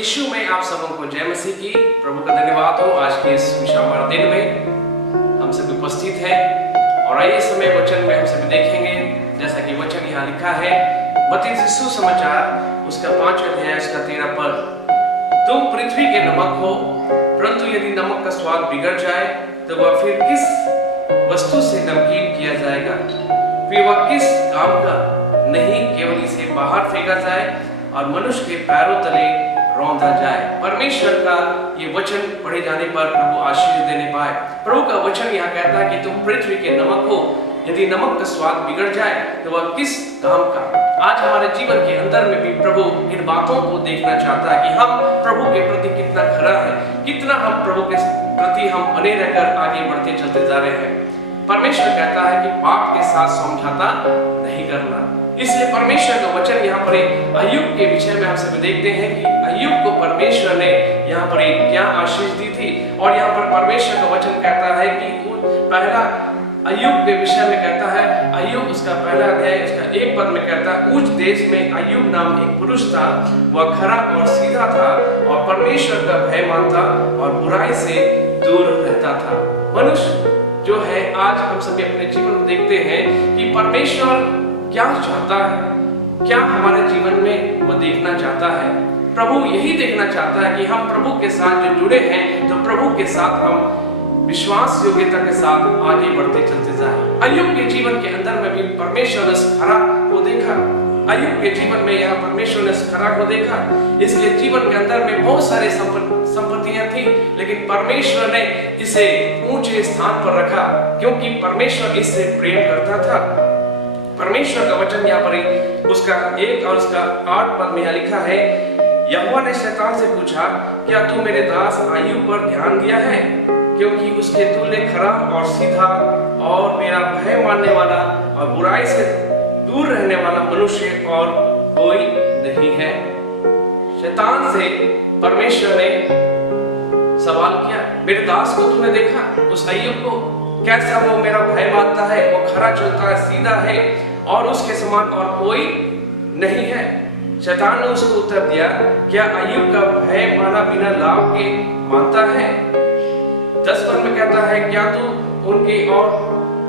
यीशु में आप सबों को जय मसीह की। प्रभु का धन्यवाद हो आज के इस विश्राम दिन में हम सभी उपस्थित हैं और आइए इस समय वचन में हम सभी देखेंगे जैसा कि वचन यहाँ लिखा है मत्ती सुसमाचार उसका 5 अध्याय उसका 13 पद। तुम पृथ्वी के नमक हो, परंतु यदि नमक का स्वाद बिगड़ जाए तो वह फिर किस वस्तु से नमकीन किया जाएगा, फिर वह किस काम का नहीं, केवल इसे बाहर फेंका जाए और मनुष्य के पैरों तले रौंदा जाए। परमेश्वर का ये वचन पढ़े जाने पर प्रभु आशीष देने पाए। प्रभु का वचन यहाँ कहता है कि तुम पृथ्वी के नमक हो, यदि नमक का स्वाद बिगड़ जाए तो वह किस काम का। आज हमारे जीवन के अंदर में भी प्रभु इन बातों को देखना चाहता है कि हम प्रभु के प्रति कितना खरा है, कितना हम प्रभु के प्रति हम बने रहकर आगे बढ़ते चलते जा रहे हैं। परमेश्वर कहता है कि पाप के साथ समझौता नहीं करना। इसलिए परमेश्वर का वचन यहाँ पर अय्यूब के विषय में हम सभी देखते हैं कि अय्यूब को परमेश्वर ने यहाँ पर क्या आशीष दी थी। और यहाँ पर परमेश्वर का वचन कहता है कि पहला अय्यूब के विषय में कहता है, अय्यूब उसका पहला अध्याय उसका 1 पद में कहता है, उस देश में अय्यूब नाम एक पुरुष था, वह खरा और सीधा था और परमेश्वर का भय मानता और बुराई से दूर रहता था। मनुष्य जो है आज हम सभी अपने जीवन में देखते हैं कि परमेश्वर क्या चाहता है, क्या हमारे जीवन में वो देखना चाहता है। प्रभु यही देखना चाहता है कि हम प्रभु के साथ जो जुड़े हैं तो प्रभु के साथ हम विश्वास योग्यता के साथ आगे बढ़ते चलते जाएं। अय्यूब के जीवन के अंदर में भी परमेश्वर ने खरा को देखा। अय्यूब के जीवन में यहाँ परमेश्वर ने खरा को देखा। इसके जीवन के अंदर में बहुत सारे संपत्तियां थी, लेकिन परमेश्वर ने इसे ऊंचे स्थान पर रखा क्योंकि परमेश्वर इससे प्रेम करता था। परमेश्वर का वचन यहाँ पर उसका 1 और उसका 8 पद में लिखा है, यहोवा ने शैतान से पूछा, क्या तू मेरे दास अय्यूब पर ध्यान दिया है, क्योंकि उसके तुल्य खरा और सीधा और मेरा भय मानने वाला और बुराई से दूर रहने वाला मनुष्य और कोई नहीं है। शैतान से परमेश्वर ने सवाल किया, मेरे दास को तूने देखा, उस अय्यूब को, कैसा वो मेरा भय मानता है, वो खरा चलता है, सीधा है और उसके समान और कोई नहीं है। शैतान ने उसको उत्तर दिया, क्या अय्यूब का भय माना बिना लाभ के मानता है? 10 पद में कहता है, क्या तू उनके और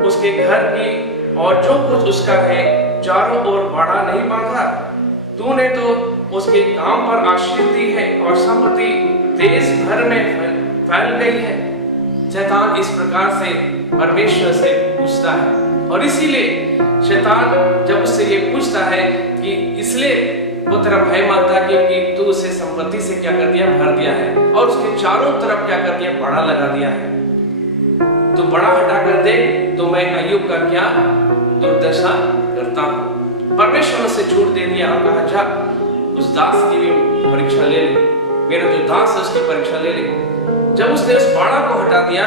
उसके घर की और जो कुछ उसका है चारों ओर बाड़ा नहीं बांधा? तूने तो उसके काम पर आशीष दी है और संपत्ति देश भर में फैल गई है। शैतान इस प्रकार से परमेश्वर से पूछता है और इसीलिए शैतान जब उससे ये पूछता है कि इसलिए वो तेरा भय मानता है क्योंकि तू उसे संपत्ति से क्या कर दिया, भर दिया है और उसके चारों तरफ क्या कर दिया, बड़ा लगा दिया है। तो बड़ा हटा कर देख तो मैं अय्यूब का क्या दुर्दशा करता हूँ। परमेश्वर ने उसे छूट दे दिया और कहा, जा उस दास की भी परीक्षा ले ले, मेरा जो दास है उसकी परीक्षा ले ले। जब उसने उस बाड़ा को हटा दिया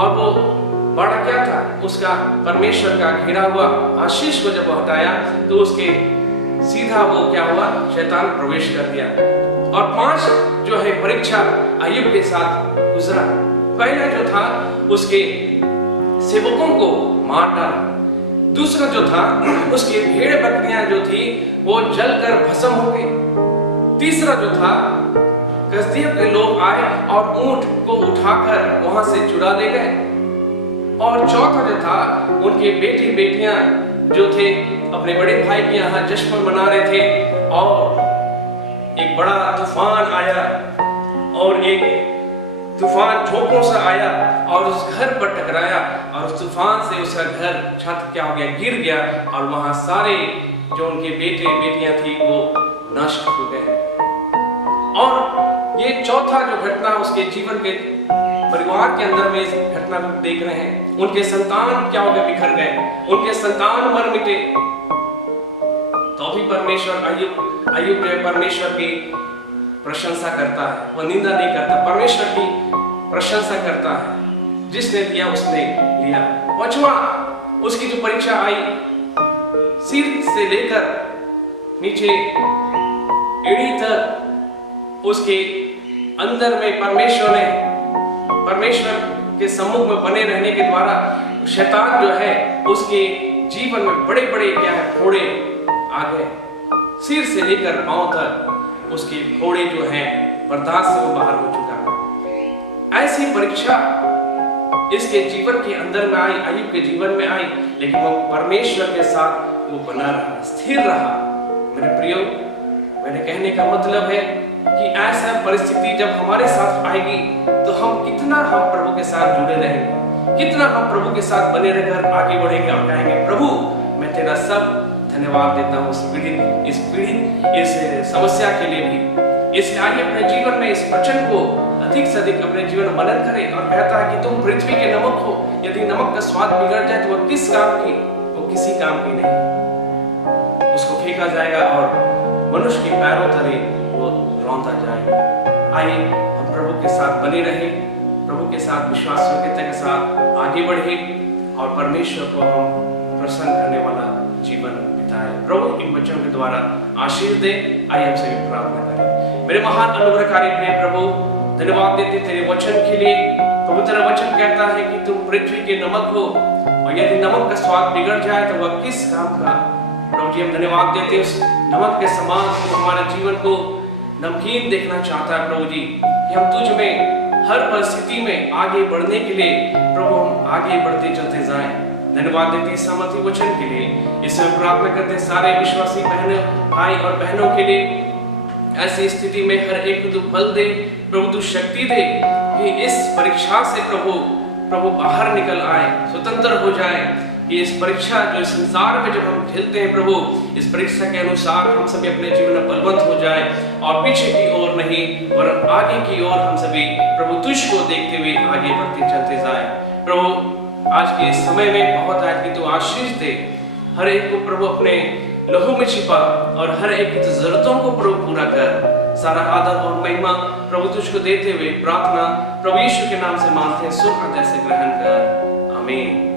और वो बाड़ा क्या था, उसका परमेश्वर का घिरा हुआ आशीष को जब वो हटाया तो उसके सीधा वो क्या हुआ, शैतान प्रवेश कर दिया। और 5 जो है परीक्षा अय्यूब के साथ गुजरा। पहला जो था उसके सेवकों को मार डाला। दूसरा जो था उसके भेड़ बकरियां जो थी वो जलकर भस्म हो गई। तीसरा जो था कसदियों के लोग आए और ऊंट को उठाकर वहां से चुरा ले गए। और चौथा जो था उनके बेटी बेटियां जो थे अपने बड़े भाई के यहाँ जश्न मना रहे थे और एक बड़ा तूफान आया और एक तूफान झोंकों से आया और उस घर पर टकराया और उस तूफान से उसका घर छत क्या हो गया, गिर गया और वहां सारे जो उनके बेटे बेटियां थी वो नष्ट हो गए। और ये चौथा जो घटना उसके जीवन के परिवार के अंदर में इस घटना को देख रहे हैं। उनके संतान क्या हो गए, बिखर गए, उनके संतान मर मिटे। तो भी परमेश्वर अय्यूब जो परमेश्वर की प्रशंसा करता है, वह निंदा नहीं करता, परमेश्वर की प्रशंसा करता है। जिसने दिया उसने लिया। 5वां उसकी जो परीक्षा आई, सिर से लेकर नीचे एड़ी तक उसके अंदर में परमेश्वर के सम्मुख में बने रहने के द्वारा शैतान जो है उसके जीवन में बड़े बड़े क्या है फोड़े आ गए, सिर से लेकर पांव तक। उसके फोड़े जो हैं बर्दाश्त से वो बाहर हो चुका। ऐसी परीक्षा इसके जीवन के अंदर में आई, अय्यूब के जीवन में आई, लेकिन वो परमेश्वर के साथ वो बना रहा, स्थिर रहा। मेरे प्रियो, मेरे कहने का मतलब है कि ऐसा परिस्थिति जब हमारे साथ आएगी तो हम कितना प्रभु के साथ जुड़े रहेंगे, कितना हम प्रभु के साथ बने रहकर आगे बढ़ेंगे और कहेंगे प्रभु मैं तेरा सब धन्यवाद देता हूँ इस समस्या के लिए भी। इसलिए आइए अपने जीवन में इस वचन को अधिक से अधिक अपने जीवन में मनन करें। और कहता है कि तुम पृथ्वी के नमक हो, यदि नमक का स्वाद बिगड़ जाए तो वह किस काम की, वो किसी काम की नहीं, उसको फेंका जाएगा और मनुष्य के पैरों तले वो रौंदा जाएगा। आइए हम प्रभु के साथ बने रहें, प्रभु के साथ विश्वास योग्यता के साथ आगे बढ़े और परमेश्वर को हम प्रसन्न करने वाला जीवन बिताए। प्रभु इन बच्चों के द्वारा आशीष दे। आइए हम सभी प्रार्थना करें। मेरे महान अनुग्रहकारी प्रिय प्रभु, धन्यवाद देते तेरे वचन के लिए। प्रभु तेरा वचन कहता है कि तुम पृथ्वी के नमक हो और यदि नमक का स्वाद बिगड़ जाए तो वह किस काम का। प्रभु जी हम धन्यवाद देते उस नमक के समान को हमारे जीवन को नमकीन देखना चाहता है प्रभु जी, कि हम तुझ में हर परिस्थिति में आगे बढ़ने के लिए प्रभु हम आगे बढ़ते चलते जाएं। धन्यवाद देते सामर्थी वचन के लिए। इसमें प्रार्थना करते सारे विश्वासी बहनों, भाई और बहनों के लिए ऐसी स्थिति में हर एक को तू बल दे प्रभु, तू शक्ति दे कि इस परीक्षा से प्रभु बाहर निकल आए, स्वतंत्र हो जाए। कि इस परीक्षा जो इस संसार में जब हम खेलते हैं प्रभु, इस परीक्षा के अनुसार हम सभी अपने जीवन में बलवंत हो जाए और पीछे की ओर नहीं और आगे की ओर हम सभी प्रभु तुझको देखते हुए आगे बढ़ते चलते जाए। प्रभु आज के इस समय में बहुत आज की तू आशीष दे, हर एक को प्रभु अपने लहू में छिपा और हर एक की जरूरतों को प्रभु पूरा कर। सारा आदर और महिमा प्रभु तुझको देते हुए प्रार्थना प्रभु यीशु के नाम से मांगते हैं, सुन हृदय से ग्रहण कर, आमीन।